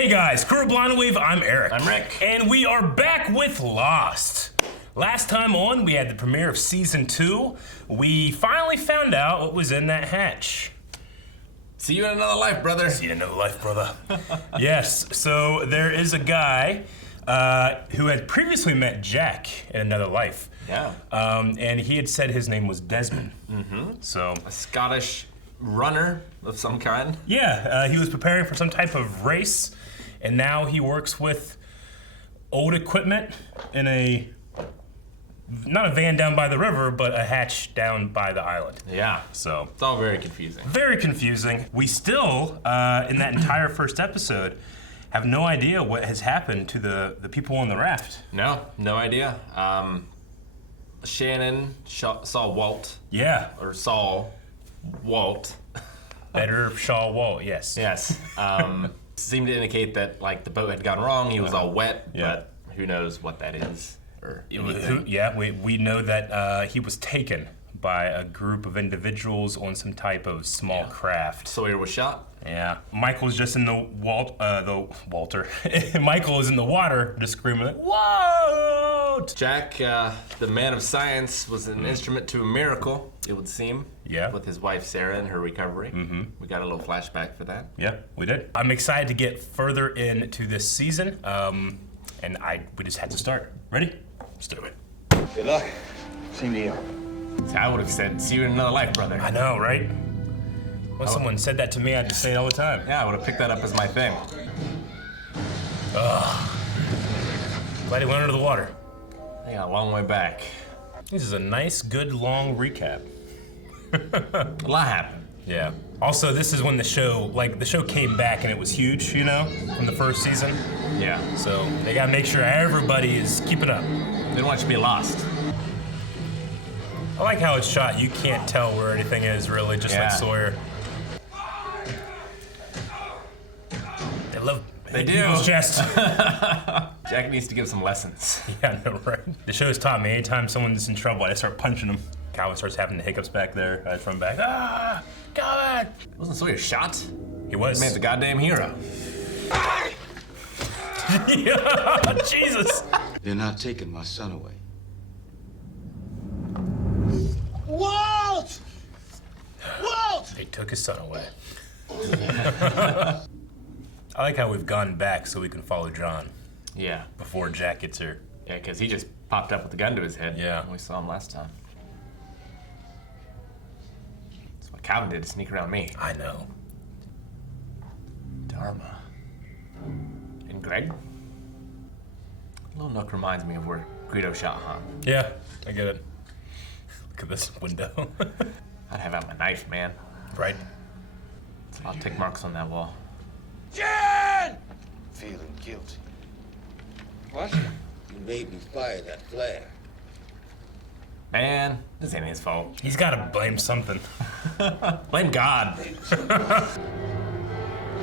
Hey guys, Crew of Blind Wave, I'm Eric. I'm Rick. And we are back with Lost. Last time on, we had the premiere of Season 2. We finally found out what was in that hatch. See you in another life, brother. See you in another life, brother. Yes, so there is a guy who had previously met Jack in another life. Yeah. And he had said his name was Desmond. Mm-hmm. So a Scottish runner of some kind. Yeah, he was preparing for some type of race, and now he works with old equipment in not a van down by the river, but a hatch down by the island. Yeah. So it's all very confusing. Very confusing. We still, in that entire first episode, have no idea what has happened to the people on the raft. No idea. Shannon saw Walt. Yeah. Or saw Walt. Better Shaw Walt, yes. Yes. Seemed to indicate that like the boat had gone wrong. He was all wet, but who knows what that is or anything. We know that he was taken by a group of individuals on some type of small craft. Sawyer was shot. Yeah. Michael's just in the Walter. Michael is in the water just screaming like, "Whoa!" Jack, the man of science, was an instrument to a miracle, it would seem. Yeah. With his wife Sarah and her recovery. Mm-hmm. We got a little flashback for that. Yeah, we did. I'm excited to get further into this season, and we just had to start. Ready? Let's do it. Good luck. Same to you. See, I would have said, see you in another life, brother. I know, right? When someone said that to me, I'd just say it all the time. Yeah, I would have picked that up as my thing. Ugh. Glad he went under the water. I got a long way back. This is a nice, good, long recap. A lot happened. Yeah. Also, this is when the show came back and it was huge, you know, from the first season. Yeah. So they gotta make sure everybody is keeping up. They don't want you to be lost. I like how it's shot. You can't tell where anything is, really, just like Sawyer. They do. People's chest. Jack needs to give some lessons. Yeah, I know, right? The show's taught me anytime someone's in trouble, I start punching them. Calvin starts having the hiccups back there. I run back. Ah, Calvin! Wasn't Sawyer shot? He was. Man's a goddamn hero. Yeah, Jesus! They're not taking my son away. Walt! Walt! They took his son away. I like how we've gone back so we can follow John. Yeah. Before Jack gets here. Yeah, because he just popped up with a gun to his head. Yeah. When we saw him last time. That's what Calvin did to sneak around me. I know. Dharma. And Greg? Little Nook reminds me of where Guido shot Han. Yeah, I get it. Look at this window. I'd have out my knife, man. Right? I'll take marks on that wall. Jen! Feeling guilty. What? You made me fire that flare. Man, this ain't his fault. He's gotta blame something. Blame God.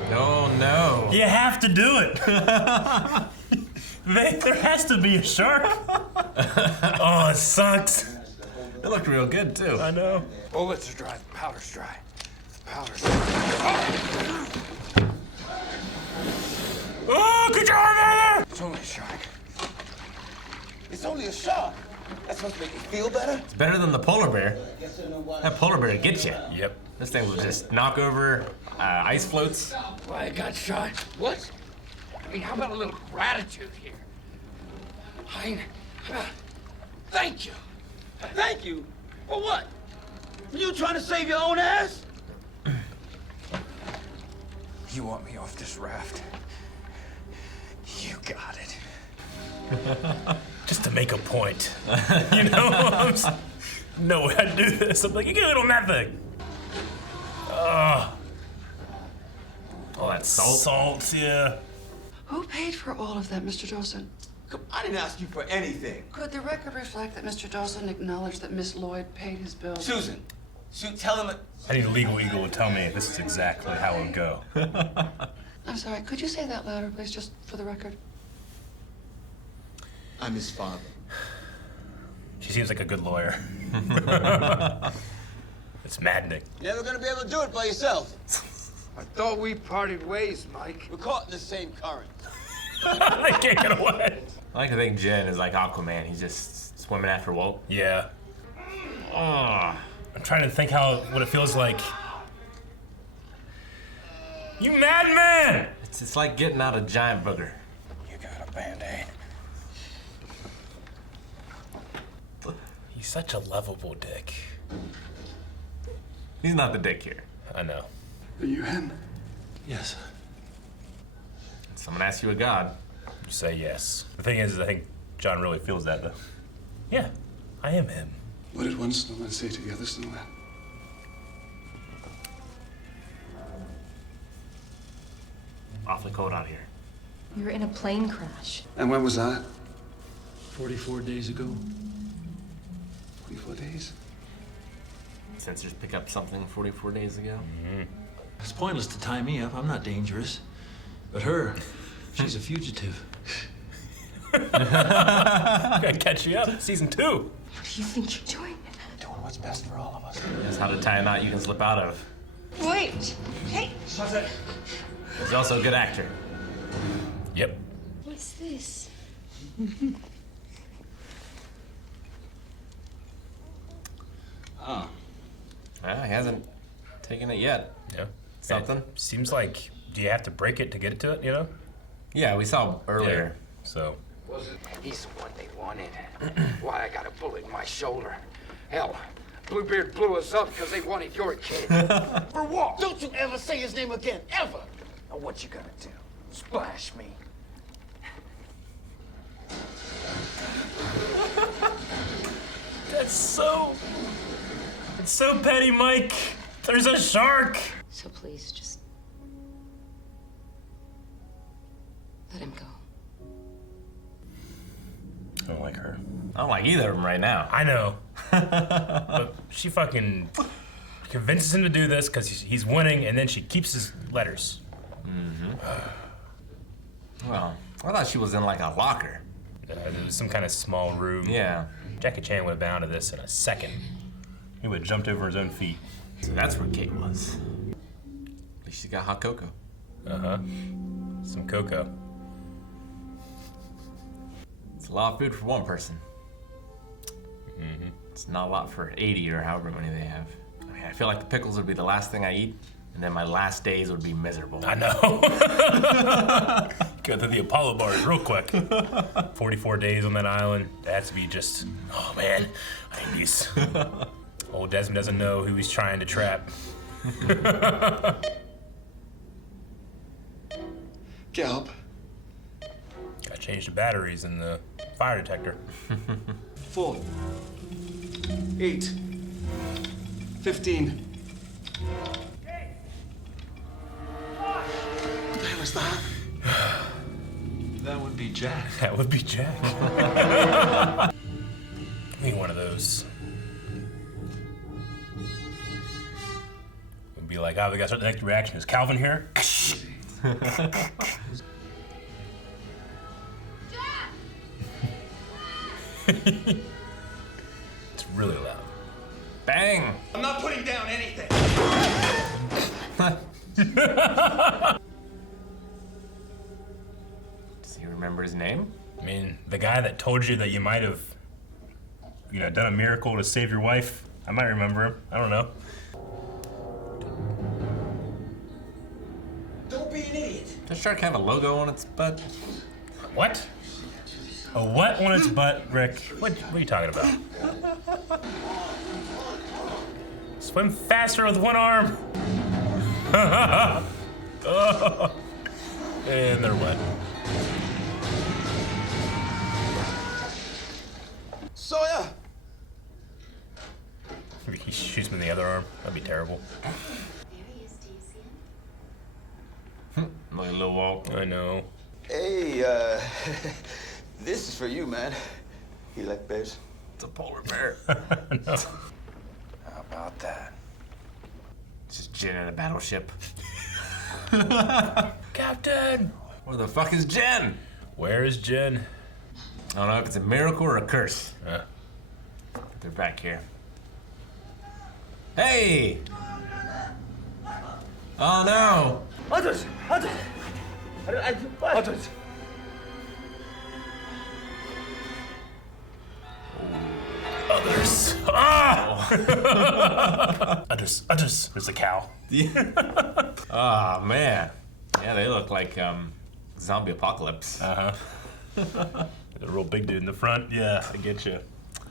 Oh no. You have to do it. There has to be a shark. Oh, it sucks. It looked real good too. I know. Bullets are dry, the powder's dry. The powder's dry. Oh, good job, man! It's only a shark. It's only a shot. That's supposed to make you feel better? It's better than the polar bear. That polar bear gets you. Yep. This thing will just knock over ice floats. Why I got shot? What? I mean, how about a little gratitude here? I mean, thank you. Thank you? For what? For you trying to save your own ass? You want me off this raft? You got it. Just to make a point. You know? No way I'd do this. I'm like, you get it on that thing. Oh, that salt. Salt, yeah. Who paid for all of that, Mr. Dawson? Come, I didn't ask you for anything. Could the record reflect that Mr. Dawson acknowledged that Miss Lloyd paid his bills? Susan, tell him. I need a legal eagle to tell me this is exactly how it would go. I'm sorry, could you say that louder, please, just for the record? I'm his father. She seems like a good lawyer. It's maddening. You're never gonna be able to do it by yourself. I thought we parted ways, Mike. We're caught in the same current. I can't get away. I like to think Jen is like Aquaman. He's just swimming after Walt. Yeah. Ah. I'm trying to think what it feels like. You madman! It's like getting out a giant booger. You got a Band-Aid. He's such a lovable dick. He's not the dick here. I know. Are you him? Yes. Someone asks you a god. You say yes. The thing is, I think John really feels that, though. Yeah, I am him. What did one snowman say to the other snowman? Awfully cold out here. You were in a plane crash. And when was that? 44 days ago. 44 days? Sensors pick up something 44 days ago. It's pointless to tie me up. I'm not dangerous. But her, she's a fugitive. Gotta catch you up. Season 2. What do you think you're doing? Doing what's best for all of us. That's how to tie a knot you can slip out of. Wait! Hey! He's also a good actor. Yep. What's this? Oh. Well, he hasn't taken it yet. Yeah. Something? It seems like, do you have to break it to get it to it, you know? Yeah, we saw earlier. So. He's the one they wanted. Why, I got a bullet in my shoulder. Hell, Bluebeard blew us up because they wanted your kid. For what? Don't you ever say his name again, ever! Now what you gonna do? Splash me? That's so. It's so petty, Mike. There's a shark. So please, just let him go. I don't like her. I don't like either of them right now. I know. But she fucking convinces him to do this because he's winning, and then she keeps his letters. Well, I thought she was in like a locker. There was some kind of small room. Yeah. Jackie Chan would have been out of this in a second. He would have jumped over his own feet. So that's where Kate was. At least she got hot cocoa. Uh-huh. Some cocoa. It's a lot of food for one person. It's not a lot for 80 or however many they have. I mean, I feel like the pickles would be the last thing I eat, and then my last days would be miserable. I know. Go through the Apollo bars real quick. 44 days on that island. That has to be just, oh man, I need these. Old Desmond doesn't know who he's trying to trap. Gelb. Gotta change the batteries in the fire detector. 4. 8. 15. What the hell is that? That would be Jack. That would be Jack. Need one of those. Would be like, oh, we gotta start the next reaction. Is Calvin here? It's really loud. Bang! I'm not putting down anything. Does he remember his name? I mean, the guy that told you that you might have, done a miracle to save your wife. I might remember him. I don't know. Don't be an idiot. Does shark have a logo on its butt? What? A what on its butt, Rick? What are you talking about? Swim faster with one arm. Oh. And they're wet. Sawyer! Maybe he shoots him in the other arm. That'd be terrible. There he is, do you see him? Like a little Walt. I know. Hey, this is for you, man. You like bears? It's a polar bear. No. How about that? It's just Jen in a battleship. Captain! Where the fuck is Jen? Where is Jen? I don't know if it's a miracle or a curse. Uh, They're back here. Hey! Oh no! Others! Others. Ah! Others. There's the cow. Oh man. Yeah, they look like zombie apocalypse. There's a real big dude in the front. Yeah, I get you.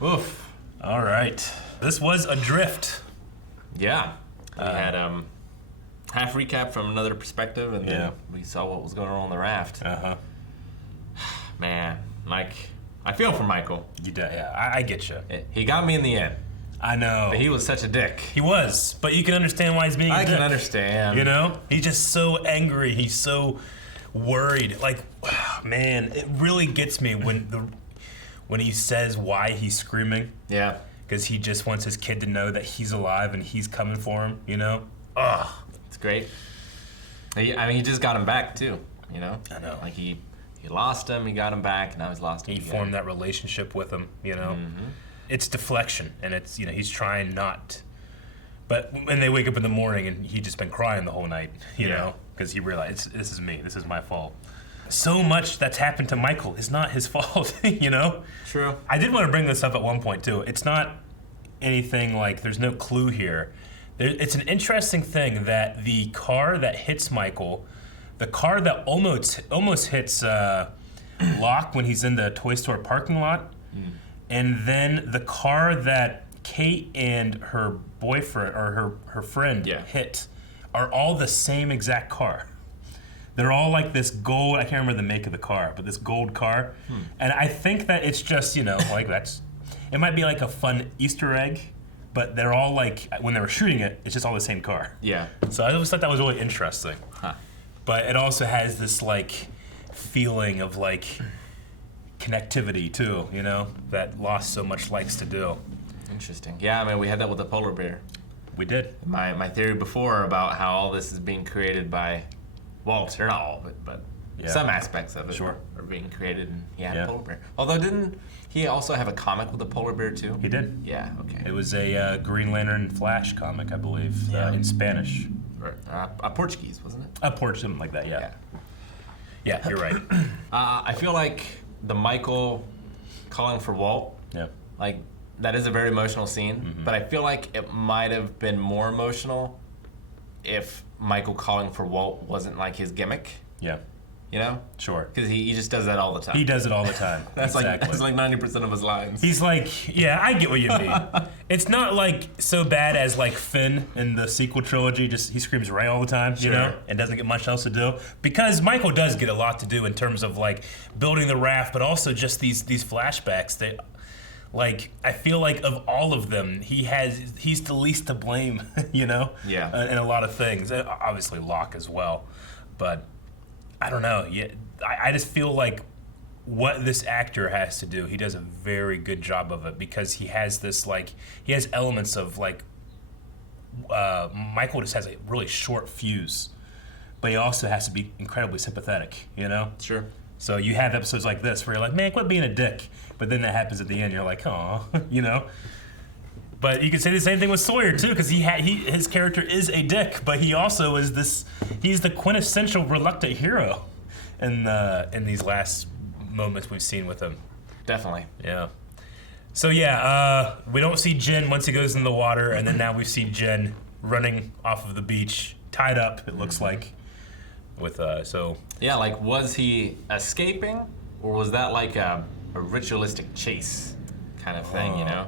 Oof. All right. This was Adrift. Yeah. We had half recap from another perspective, and then we saw what was going on the raft. Man, like, I feel for Michael. You do, yeah. I get you. He got me in the end. I know. But he was such a dick. He was, but you can understand why he's being a I dick. can understand. You know? He's just so angry. He's so worried. Like, man, it really gets me when he says why he's screaming. Yeah. Because he just wants his kid to know that he's alive and he's coming for him, you know? Ugh. It's great. I mean, he just got him back, too, you know? I know. Like, he lost him, he got him back, now he's lost him He again. formed that relationship with him, you know? It's deflection, and it's, you know, he's trying not. But when they wake up in the morning and he's just been crying the whole night, you know? Because he realized, this is me, this is my fault. So much that's happened to Michael is not his fault, you know? True. I did want to bring this up at one point, too. It's not anything like, there's no clue here. It's an interesting thing that the car that hits Michael, the car that almost hits Locke when he's in the toy store parking lot, and then the car that Kate and her boyfriend, or her friend hit, are all the same exact car. They're all like this gold, I can't remember the make of the car, but this gold car. And I think that it's just, you know, like it might be like a fun Easter egg, but they're all like, when they were shooting it, it's just all the same car. Yeah. So I always thought that was really interesting. But it also has this like feeling of like connectivity too, you know, that Lost so much likes to do. Interesting. Yeah, I mean, we had that with the polar bear. We did. My theory before about how all this is being created by Walt, or not all of it, but some aspects of it are being created, and he had a polar bear. Although, didn't he also have a comic with a polar bear too? He did. Yeah, okay. It was a Green Lantern Flash comic, I believe, in Spanish. Or, Portuguese, wasn't it? A Portuguese, something like that, yeah. Yeah, you're right. I feel like the Michael calling for Walt, like, that is a very emotional scene, but I feel like it might have been more emotional if Michael calling for Walt wasn't like his gimmick. Yeah. You know? Sure. Because he just does that all the time. He does it all the time. That's exactly. like 90% of his lines. He's like, yeah, I get what you mean. It's not like so bad as like Finn in the sequel trilogy, just he screams right all the time, you know, and doesn't get much else to do. Because Michael does get a lot to do in terms of like building the raft, but also just these flashbacks that, like, I feel like of all of them, he's the least to blame, you know? Yeah. In a lot of things. Obviously Locke as well. But I don't know. Yeah, I just feel like what this actor has to do, he does a very good job of it, because he has this, like, he has elements of, like, Michael just has a really short fuse, but he also has to be incredibly sympathetic, you know? Sure. So you have episodes like this where you're like, man, quit being a dick. But then that happens at the end, you're like, aw, you know? But you could say the same thing with Sawyer, too, because his character is a dick, but he also is he's the quintessential reluctant hero in these last moments we've seen with him. Definitely. Yeah. So yeah, we don't see Jen once he goes in the water, and then now we see Jen running off of the beach, tied up, it looks like, with, so. Yeah, like, was he escaping, or was that like a ritualistic chase kind of thing, you know?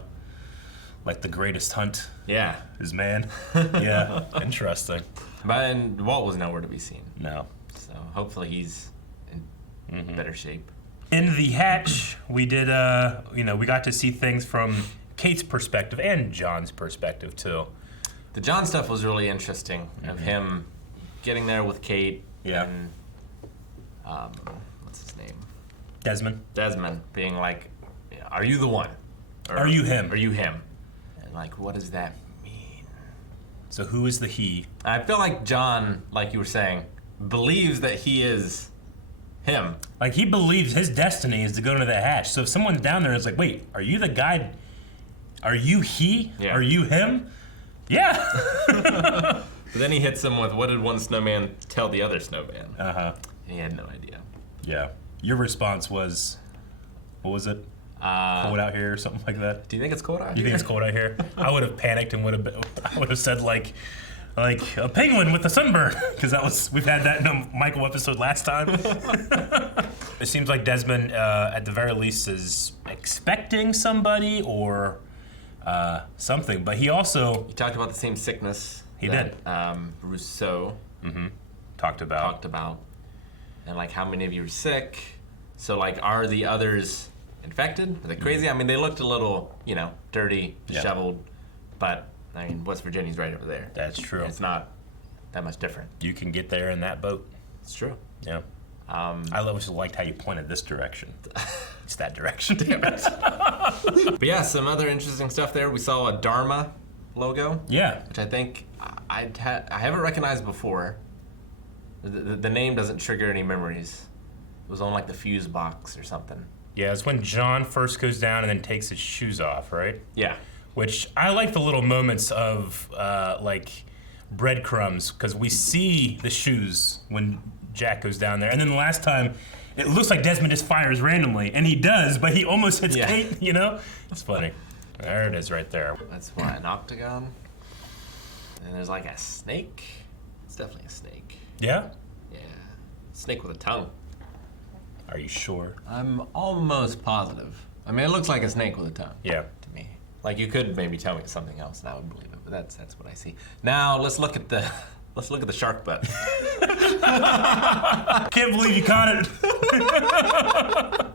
Like the greatest hunt. Yeah. His man. Yeah, interesting. But Walt was nowhere to be seen. No. So hopefully he's in better shape. In the hatch, we did, we got to see things from Kate's perspective and John's perspective too. The John stuff was really interesting, of him getting there with Kate. Yeah. And, what's his name? Desmond being like, are you the one? Or, Are you him? Are you him? And like, what does that mean? So who is the he? I feel like John, like you were saying, believes that he is him. Like, he believes his destiny is to go into the hatch. So if someone's down there and is like, wait, are you the guy? Are you he? Yeah. Are you him? Yeah. But then he hits him with, what did one snowman tell the other snowman? Uh-huh. And he had no idea. Yeah. Your response was, what was it? Cold out here or something like that? Do you think it's cold out You here? think it's cold out here? I would have panicked and I would have said like a penguin with a sunburn, because we've had that in a Michael episode last time. It seems like Desmond, at the very least, is expecting somebody or something, but he also He talked about the same sickness. He did. Rousseau talked about. And like how many of you are sick. So like, are the others infected? Are they crazy? I mean, they looked a little, dirty, disheveled, but I mean, West Virginia's right over there. That's true. It's not that much different. You can get there in that boat. It's true. Yeah. I always liked how you pointed this direction. It's that direction. Damn it. But yeah, some other interesting stuff there. We saw a Dharma logo. Yeah. Which I think I haven't recognized before. The name doesn't trigger any memories. It was on like the fuse box or something. Yeah, it's when John first goes down and then takes his shoes off, right? Yeah. Which I like the little moments of like breadcrumbs, because we see the shoes when Jack goes down there, and then the last time it looks like Desmond just fires randomly, and he does, but he almost hits Kate. It's funny. There it is, right there. That's what, an octagon, and there's like a snake. It's definitely a snake. Yeah. Yeah, snake with a tongue. Are you sure? I'm almost positive. I mean, it looks like a snake with a tongue. Yeah. To me, like you could maybe tell me something else, and I would believe it. But that's what I see. Now let's look at the shark butt. Can't believe you caught it.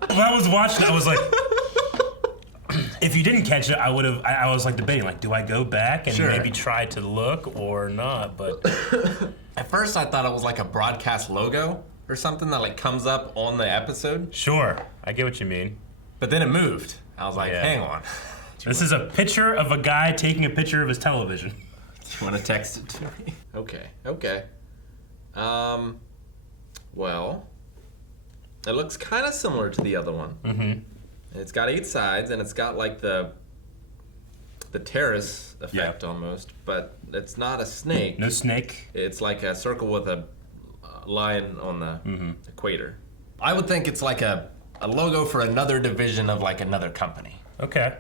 When I was watching it, I was like, if you didn't catch it, I would have. I was like debating, like, do I go back and maybe try to look or not? But at first, I thought it was like a broadcast logo or something that like comes up on the episode. Sure, I get what you mean. But then it moved. I was like, hang on. This is a picture of a guy taking a picture of his television. You want to text it to me? Okay. Well, it looks kind of similar to the other one. Mm-hmm. It's got 8 sides, and it's got like the terrace effect almost, but it's not a snake. No snake. It's like a circle with a line on the equator. I would think it's like a logo for another division of like another company. Okay.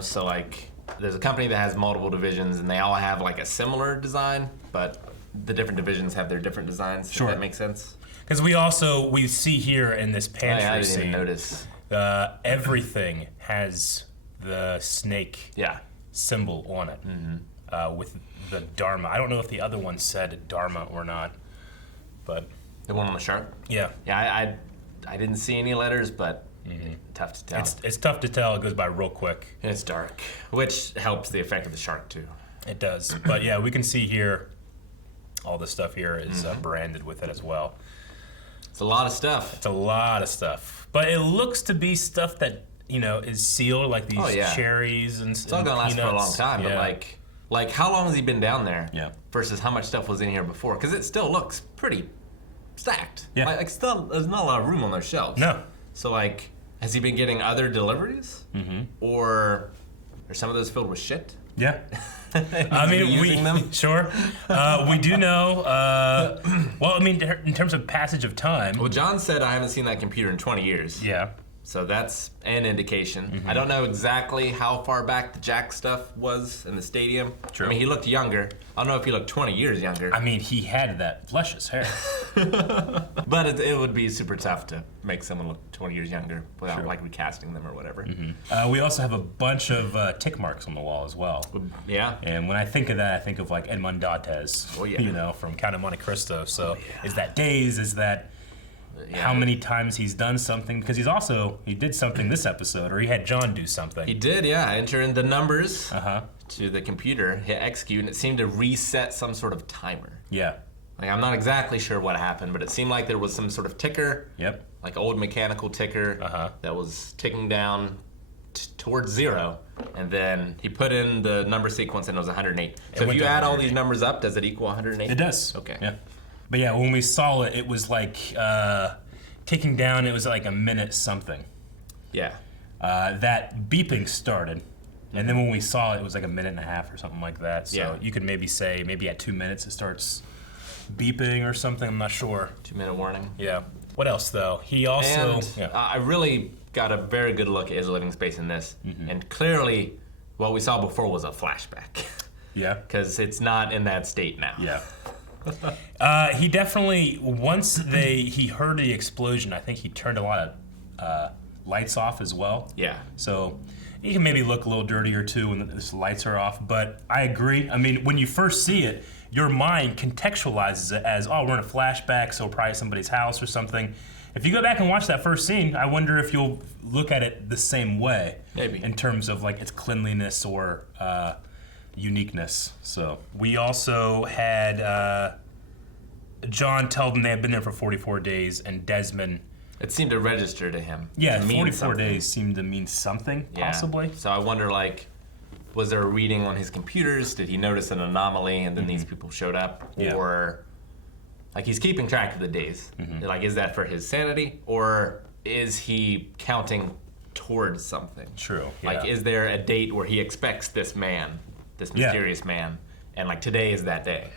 So like there's a company that has multiple divisions, and they all have like a similar design, but the different divisions have their different designs. Sure. If that makes sense. Because we see here in this pantry I didn't scene, even notice. Everything has the snake symbol on it with the Dharma. I don't know if the other one said Dharma or not, but The one on the shark? yeah, I didn't see any letters, but tough to tell. it's tough to tell. It goes by real quick. And it's dark, which helps the effect of the shark too. It does, but yeah, we can see here all the stuff here is branded with it as well. It's a lot of stuff. It's a lot of stuff, but it looks to be stuff that is sealed, like these cherries and It's all gonna last for a long time, Yeah. but like how long has he been down there? Yeah. Versus how much stuff was in here before? Because it still looks pretty stacked. Yeah. Like still, there's not a lot of room on those shelves. No. So like, has he been getting other deliveries? Mm-hmm. Or are some of those filled with shit? Yeah. I mean, using them? Sure. We do know. Well, I mean, in terms of passage of time. Well, John said I haven't seen that computer in 20 years. Yeah. So that's an indication. I don't know exactly how far back the Jack stuff was in the stadium. True. I mean, he looked younger. I don't know if he looked 20 years younger. I mean, he had that luscious hair. But it would be super tough to make someone look 20 years younger without like recasting them or whatever. We also have a bunch of tick marks on the wall as well. Yeah. And when I think of that, I think of like Edmond Dantes, Oh, yeah. from Count of Monte Cristo. So is that days? Is that how many times he's done something? Because he did something this episode, or he had John do something. He did, yeah. Enter in the numbers to the computer, hit execute, and it seemed to reset some sort of timer. Yeah. Like, I'm not exactly sure what happened, but it seemed like there was some sort of ticker. Yep. Like old mechanical ticker that was ticking down towards 0, and then he put in the number sequence and it was 108. So if went you to add all 108. these numbers up, does it equal 108? It does. Okay. Yeah. But yeah, when we saw it, it was like ticking down. It was like a minute something. Yeah. That beeping started, And then when we saw it, it was like a minute and a half or something like that. So Yeah. you could maybe say, maybe at 2 minutes it starts beeping or something. I'm not sure. 2-minute warning. Yeah. What else though? He also. And I really got a very good look at his living space in this, and clearly, what we saw before was a flashback. Yeah. Because it's not in that state now. Yeah. He definitely, once he heard the explosion, I think he turned a lot of lights off as well. Yeah. So he can maybe look a little dirtier too when the lights are off. But I agree. I mean, when you first see it, your mind contextualizes it as, oh, we're in a flashback, so probably somebody's house or something. If you go back and watch that first scene, I wonder if you'll look at it the same way. Maybe. In terms of like its cleanliness or uniqueness. So we also had John tell them they had been there for 44 days, and Desmond. It seemed to register to him. Yeah, to mean 44 something. days seemed to mean something, possibly. So I wonder, like, was there a reading on his computers? Did he notice an anomaly and then these people showed up? Yeah. Or, like, he's keeping track of the days. Like, is that for his sanity? Or is he counting towards something? True. Like, is there a date where he expects this man, this mysterious man, and, like, today is that day?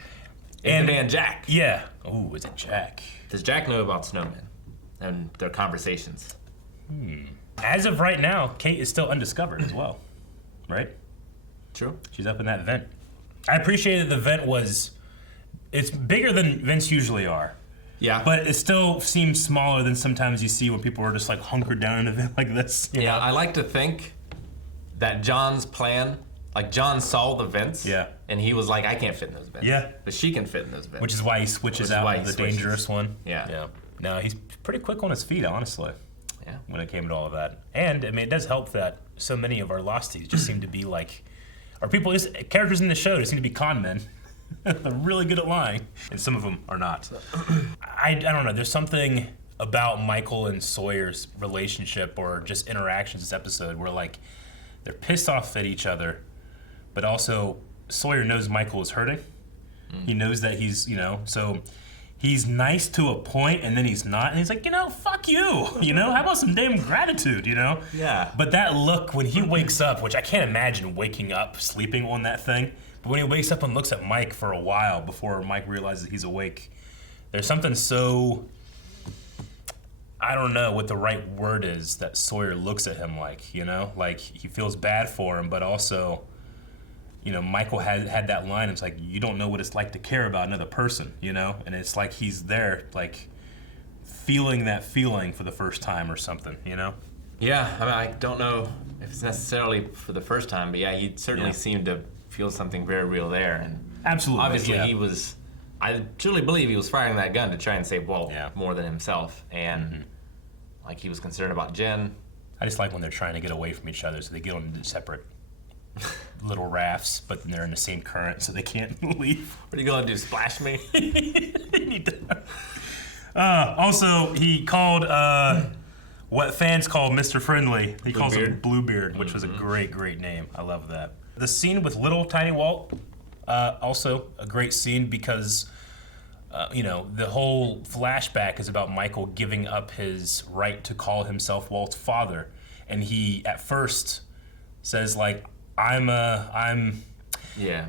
Is the man Jack? Yeah. Ooh, is it Jack? Does Jack know about snowmen and their conversations? As of right now, Kate is still undiscovered as well, right? True. She's up in that vent. I appreciated the vent it's bigger than vents usually are. Yeah. But it still seems smaller than sometimes you see when people are just like hunkered down in a vent like this. You know? I like to think that John's plan, like John saw the vents, and he was like, I can't fit in those vents. Yeah. But she can fit in those vents. Which is why he switches out the dangerous one. Yeah. No, he's pretty quick on his feet, honestly. Yeah. When it came to all of that. And, I mean, it does help that so many of our Losties just seem to be like, characters in the show just seem to be con men. They're really good at lying, and some of them are not. I don't know, there's something about Michael and Sawyer's relationship or just interactions this episode where, like, they're pissed off at each other, but also Sawyer knows Michael is hurting. He knows that he's, so he's nice to a point, and then he's not, and he's like, fuck you, how about some damn gratitude, Yeah. But that look when he wakes up, which I can't imagine waking up, sleeping on that thing, but when he wakes up and looks at Mike for a while before Mike realizes he's awake, there's something so, I don't know what the right word is, that Sawyer looks at him like, like he feels bad for him, but also, Michael had that line, it's like, you don't know what it's like to care about another person, and it's like he's there, like, feeling that feeling for the first time or something, Yeah, I mean, I don't know if it's necessarily for the first time, but yeah, he certainly seemed to feel something very real there. And absolutely, obviously he was, I truly believe he was firing that gun to try and save Walt more than himself. And like, he was concerned about Jen. I just like when they're trying to get away from each other, so they get on separate little rafts, but then they're in the same current, so they can't leave. What are you gonna do, splash me? Also, he called what fans call Mr. Friendly. He calls him Bluebeard, which was a great, great name. I love that. The scene with little tiny Walt, also a great scene because, the whole flashback is about Michael giving up his right to call himself Walt's father, and he at first says like,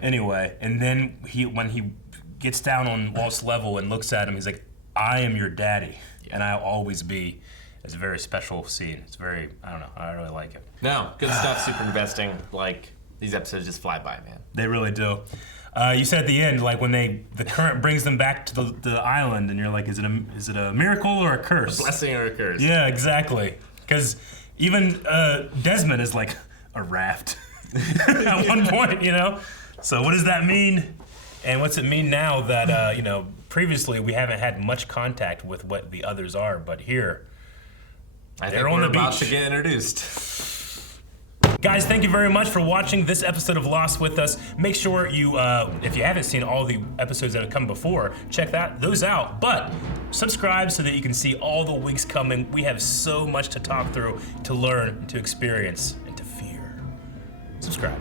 Anyway, and then when he gets down on Walt's level and looks at him, he's like, I am your daddy, and I'll always be. It's a very special scene. It's very, I don't know, I really like it. No, good stuff, super investing. Like, these episodes just fly by, man. They really do. You said at the end, like when the current brings them back to the island, and you're like, is it a miracle or a curse? A blessing or a curse. Yeah, exactly. Because even Desmond is like a raft at one point, So what does that mean? And what's it mean now that, previously we haven't had much contact with what the others are, but here, I think they're on we're the beach. about to get introduced. Guys, thank you very much for watching this episode of Lost with us. Make sure you, if you haven't seen all the episodes that have come before, check those out. But subscribe so that you can see all the weeks coming. We have so much to talk through, to learn, to experience, and to fear. Subscribe.